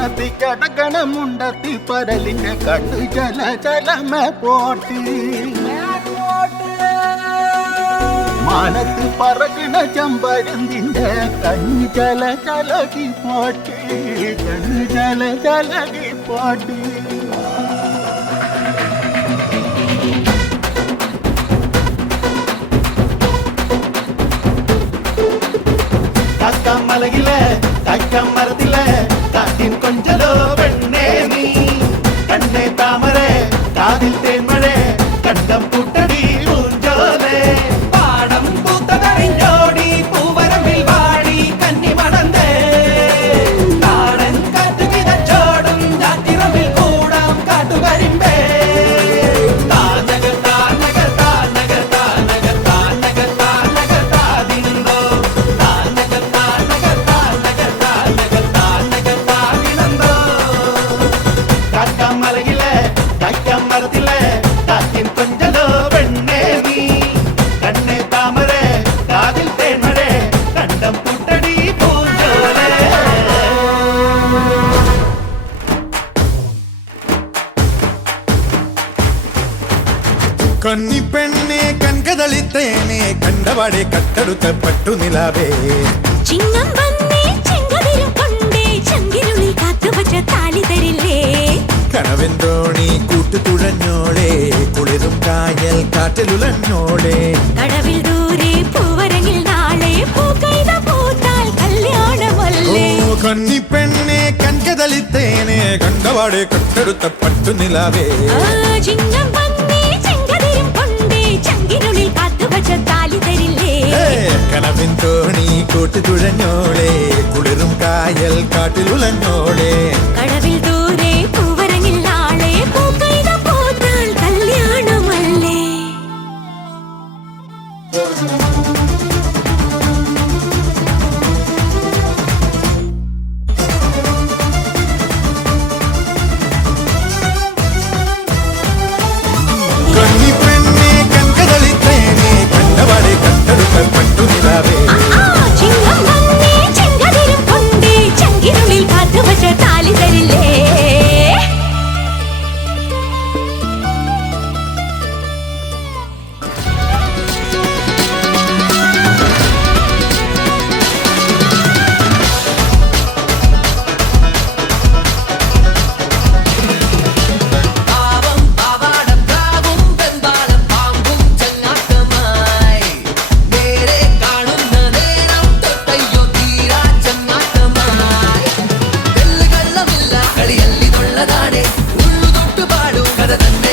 മാനത്തി കടകണ മുണ്ടത്തി പരലിന്റെ കണ്ണു ചല ചലമ പോട്ടി മാനത്ത് പറകണ ചമ്പരന്തിന്റെ കണ്ണു ചല ചലകി പോട്ടി കണ്ണു ചല ചലകി പോട്ടി മലകില കാക്ക മരത്തില കാറ്റിൻ കൊഞ്ചലോ പെണ്ണേ നീ കണ്ണേ താമരേ കാതിൽ തേന്മഴേ കണ്ടം പൂട്ടടി പൂഞ്ചോലേ പാടം പൂത്തതറിഞ്ഞോടി പൂവരമ്പിൽ വാടി കന്നി മടന്തേ കാടൻ കാറ്റു കിതച്ചോടും ഞാറ്റിറമ്പിൽ കൂടാം കാട്ടുകരിമ്പേ കന്നി പെണ്ണെ കൺകതളിത്തേനെ കണ്ടപാടെ കട്ടെടുത്ത പട്ടുനിലാവേ ചിങ്ങം വന്നേ ചെങ്കതിരും കൊണ്ടേ ചങ്കിനുള്ളിൽ കാത്തുവച്ച താലി തരില്ലേ കനവൻ തോണി കൂട്ടുതുഴഞ്ഞോളെ കുളിരും കായൽ കാറ്റിലുലഞ്ഞോളെ കടവിൽ ദൂരെ പൂവരങ്ങിൽ നാളെ പൂക്കൈത പൂത്താൽ കല്യാണമല്ലേ കന്നി പെണ്ണെ കൺകതളിത്തേനെ കണ്ടപാടെ കട്ടെടുത്ത പട്ടുനിലാവേ ചിങ്ങം വന്നേ ചെങ്കതിരും കൊണ്ടേ ചങ്കിനുള്ളിൽ കാത്തുവച്ച താലി തരില്ലേ കനവിൻ തോണി കൂട്ടുതുഴഞ്ഞോളെ കുളിരും കായൽ കാറ്റിലുലഞ്ഞോളെ കടവിൽ ദൂരെ പൂവരങ്ങിൽ നാളെ പൂക്കൈത പൂത്താൽ കല്യാണമല്ലേ കന്നി പെണ്ണെ കൺകതളിത്തേനെ കണ്ടപാടെ കട്ടെടുത്ത പട്ടുനിലാവേ ചിങ്ങം വന്നേ ചെങ്കതിരും കൊണ്ടേ ചങ്കിനുള്ളിൽ കാത്തുവച്ച താലി തരില്ലേ കളിയല്ലിതുള്ളതാണേ ഉള്ളു തൊട്ടു പാടും കഥ തന്നെ